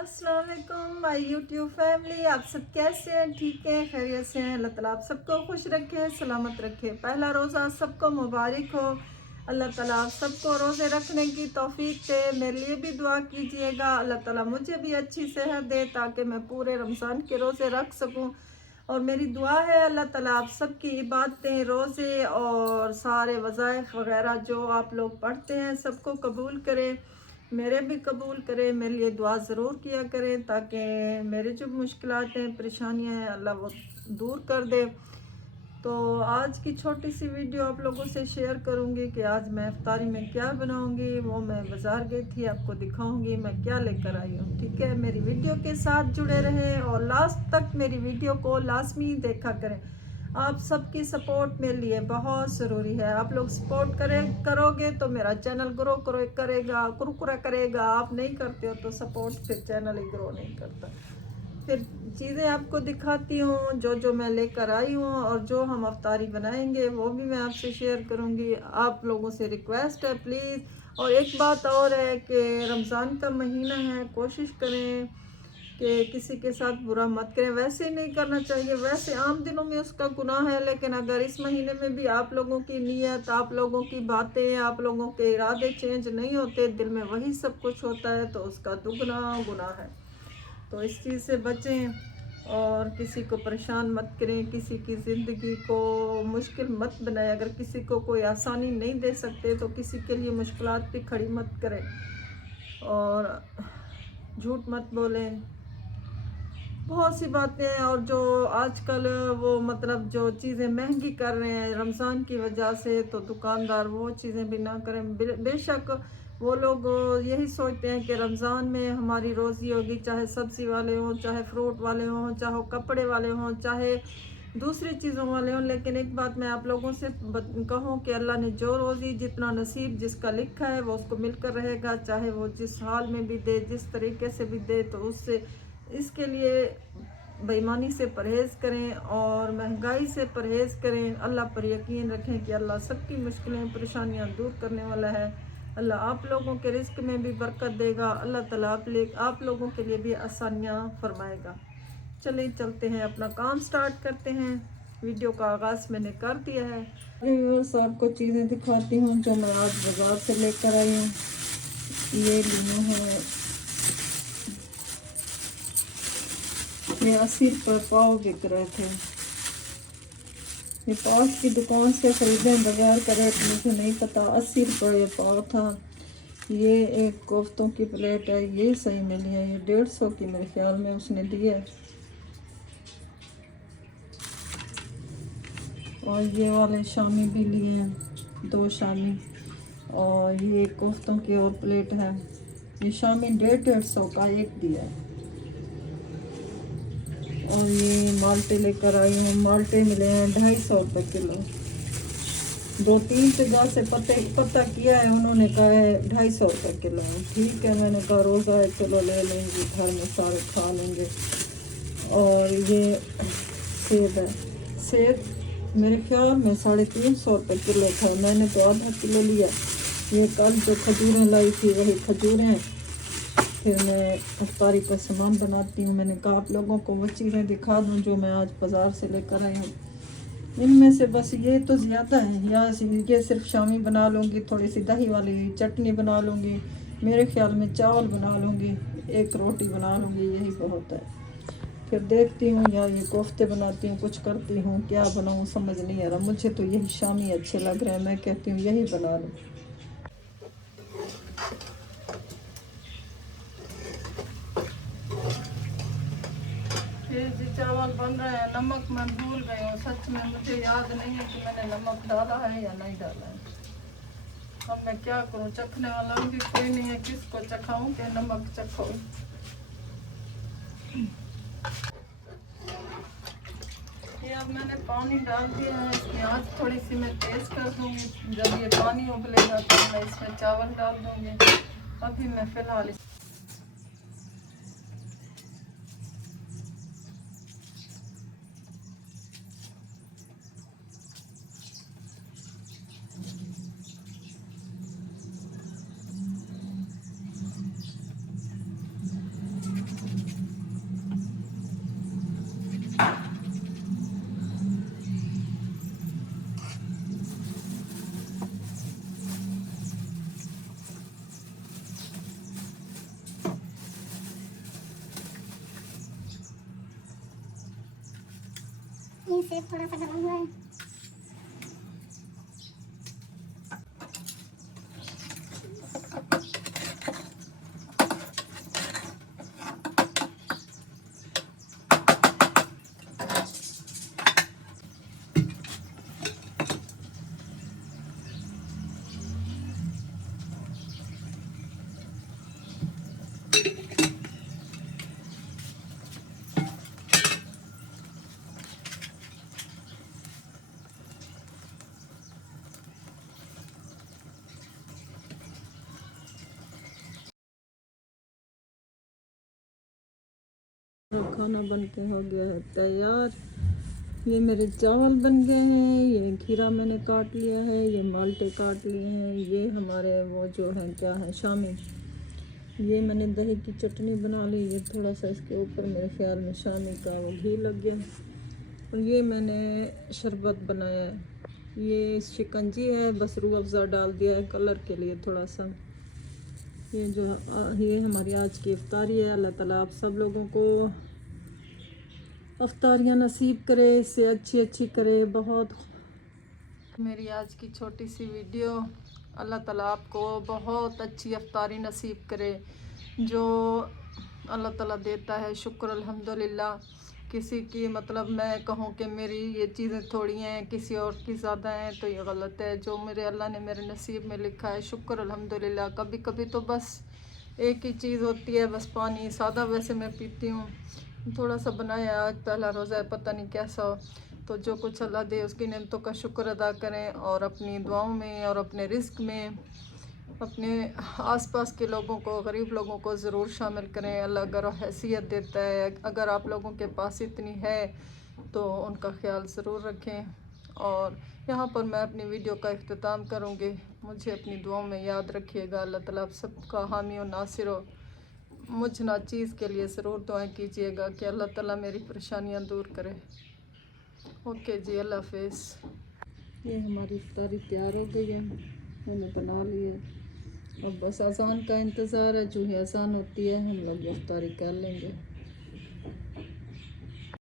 अस्सलाम वालेकुम my YouTube family. आप सब कैसे हैं? ठीक हैं, खैरियत से हैं? अल्लाह ताला आप सबको खुश रखे, सलामत रखे। पहला रोज़ा सबको मुबारक हो। अल्लाह ताला आप सबको रोज़े रखने की तौफीक दे। मेरे लिए भी दुआ कीजिएगा, अल्लाह ताला मुझे भी अच्छी सेहत दे ताकि मैं पूरे रमज़ान के रोज़े रख सकूं। और मेरी दुआ है अल्लाह ताला आप सबकी इबादतें, रोज़े और सारे वज़ाइफ वग़ैरह जो आप लोग पढ़ते हैं सबको कबूल करे, मेरे भी कबूल करे। मेरे लिए दुआ ज़रूर किया करें ताकि मेरे जो मुश्किलात हैं, परेशानियां हैं, अल्लाह वो दूर कर दे। तो आज की छोटी सी वीडियो आप लोगों से शेयर करूंगी कि आज मैं इफ्तारी में क्या बनाऊंगी। वो मैं बाज़ार गई थी, आपको दिखाऊंगी मैं क्या लेकर आई हूँ। ठीक है, मेरी वीडियो के साथ जुड़े रहें और लास्ट तक मेरी वीडियो को लाजमी देखा करें। आप सबकी सपोर्ट मेरे लिए बहुत ज़रूरी है। आप लोग सपोर्ट करोगे तो मेरा चैनल ग्रो करेगा, कुरकुरा करेगा। आप नहीं करते हो तो सपोर्ट, फिर चैनल ही ग्रो नहीं करता। फिर चीज़ें आपको दिखाती हूँ जो जो मैं लेकर आई हूँ, और जो हम अफ्तारी बनाएंगे वो भी मैं आपसे शेयर करूँगी। आप लोगों से रिक्वेस्ट है प्लीज़। और एक बात और है कि रमज़ान का महीना है, कोशिश करें कि किसी के साथ बुरा मत करें। वैसे ही नहीं करना चाहिए, वैसे आम दिनों में उसका गुनाह है, लेकिन अगर इस महीने में भी आप लोगों की नीयत, आप लोगों की बातें, आप लोगों के इरादे चेंज नहीं होते, दिल में वही सब कुछ होता है, तो उसका दुगना गुनाह है। तो इस चीज़ से बचें और किसी को परेशान मत करें, किसी की ज़िंदगी को मुश्किल मत बनाएं। अगर किसी को कोई आसानी नहीं दे सकते तो किसी के लिए मुश्किलात भी खड़ी मत करें और झूठ मत बोलें। बहुत सी बातें हैं। और जो आजकल वो मतलब जो चीज़ें महंगी कर रहे हैं रमज़ान की वजह से, तो दुकानदार वो चीज़ें भी ना करें। बेशक वो लोग यही सोचते हैं कि रमज़ान में हमारी रोज़ी होगी, चाहे सब्ज़ी वाले हों, चाहे फ्रूट वाले हों, चाहे कपड़े वाले हों, चाहे दूसरी चीज़ों वाले हों। लेकिन एक बात मैं आप लोगों से कहूँ कि अल्लाह ने जो रोज़ी, जितना नसीब जिसका लिखा है वो उसको मिलकर रहेगा, चाहे वो जिस हाल में भी दे, जिस तरीके से भी दे। तो उससे इसके लिए बेईमानी से परहेज़ करें और महंगाई से परहेज़ करें। अल्लाह पर यकीन रखें कि अल्लाह सबकी मुश्किलें, परेशानियां दूर करने वाला है। अल्लाह आप लोगों के रिस्क में भी बरकत देगा। अल्लाह ताला आप लोगों के लिए भी आसानियां फरमाएगा। चलिए चलते हैं, अपना काम स्टार्ट करते हैं। वीडियो का आगाज़ मैंने कर दिया है। व्यूअर्स, आपको चीज़ें दिखाती हूँ जो मैं आज बाज़ार से लेकर आई हूँ। ये ली है, ये 80 रुपये पाव बिक रहे थे। ये पास की दुकान से ख़रीदे, बाज़ार का रेट मुझे नहीं पता। 80 रुपये ये पाव था। ये एक कोफ्तों की प्लेट है, ये सही मिली है। ये 150 की मेरे ख्याल में उसने दी है। और ये वाले शामी भी लिए हैं, 2 शामी। और ये कोफ्तों की और प्लेट है। ये शामी 150 का एक दिया है। और ये माल्टे लेकर आई हूँ। माल्टे मिले हैं 250 रुपये किलो। 2-3 जगह से पता किया है, उन्होंने कहा है 250 रुपये किलो है। ठीक है, मैंने कहा रोज़ा है, चलो ले लेंगे, घर में सारे खा लेंगे। और ये सेब है। सेब मेरे ख्याल में 350 रुपये किलो था, मैंने तो आधा किलो लिया। ये कल जो खजूरें लाई थी वही खजूरें। फिर मैं इफ्तारी का सामान बनाती हूँ। मैंने कहा आप लोगों को वो चीज़ें दिखा दूँ जो मैं आज बाज़ार से लेकर आई हूँ। इनमें से बस ये तो ज़्यादा है, या ये सिर्फ शामी बना लूँगी, थोड़ी सी दही वाली चटनी बना लूँगी, मेरे ख्याल में चावल बना लूँगी, एक रोटी बना लूँगी, यही बहुत है। फिर देखती हूँ या ये कोफ्ते बनाती हूँ, कुछ करती हूँ, क्या बनाऊँ समझ नहीं आ रहा। मुझे तो यही शामी अच्छे लग रहे हैं, मैं कहती हूँ यही बना लूँ। फिर जी चावल बन रहे हैं। नमक मैं भूल गई हूँ, सच में मुझे याद नहीं है कि मैंने नमक डाला है या नहीं डाला है। अब मैं क्या करूँ, चखने वाला भी कोई नहीं है, किसको चखाऊँ कि नमक चखाऊँ। ये अब मैंने पानी डाल दिया है, इसमें आँच थोड़ी सी मैं तेज़ कर दूँगी। जब ये पानी उबलेगा तो मैं इसमें चावल डाल दूँगी। अभी मैं फ़िलहाल पानी से थोड़ा सा गर्म हुआ है। खाना बन के हो गया है तैयार। ये मेरे चावल बन गए हैं, ये खीरा मैंने काट लिया है, ये माल्टे काट लिए हैं, ये हमारे वो जो है क्या है शामी, ये मैंने दही की चटनी बना ली, ये थोड़ा सा इसके ऊपर मेरे ख्याल में शामी का वो घी लग गया, और ये मैंने शरबत बनाया है, ये शिकंजी है, बस रूह अफ़ज़ा डाल दिया है कलर के लिए थोड़ा सा। ये हमारी आज की इफ्तारी है। अल्लाह ताला आप सब लोगों को अफ्तारियाँ नसीब करे, इससे अच्छी अच्छी करे। बहुत मेरी आज की छोटी सी वीडियो, अल्लाह ताला आपको बहुत अच्छी अफ्तारी नसीब करे। जो अल्लाह ताला देता है शुक्र अल्हम्दुलिल्लाह। किसी की मतलब मैं कहूँ कि मेरी ये चीज़ें थोड़ी हैं, किसी और की ज़्यादा हैं, तो ये गलत है। जो मेरे अल्लाह ने मेरे नसीब में लिखा है शुक्र अल्हम्दुलिल्लाह। कभी कभी तो बस एक ही चीज़ होती है, बस पानी सादा वैसे मैं पीती हूँ। थोड़ा सा बनाया, आज पहला रोज़ा है, पता नहीं कैसा हो। तो जो कुछ अल्लाह दे उसकी नेमतों का शुक्र अदा करें, और अपनी दुआओं में और अपने रिस्क में अपने आसपास के लोगों को, गरीब लोगों को ज़रूर शामिल करें। अल्लाह अगर हैसियत देता है, अगर आप लोगों के पास इतनी है तो उनका ख्याल ज़रूर रखें। और यहाँ पर मैं अपनी वीडियो का इख्तिताम करूँगी। मुझे अपनी दुआओं में याद रखिएगा। अल्लाह ताला आप सबका हामी और नासिर हो। मुझ नाचीज़ के लिए ज़रूर दुआएं कीजिएगा कि अल्लाह ताला मेरी परेशानियाँ दूर करे। ओके जी, अल्लाह हाफिज़। ये हमारी इफ्तारी तैयार हो गई है, मैंने बना ली है। अब बस अज़ान का इंतज़ार है, जो ही अज़ान होती है हम लोग इफ्तारी कर लेंगे।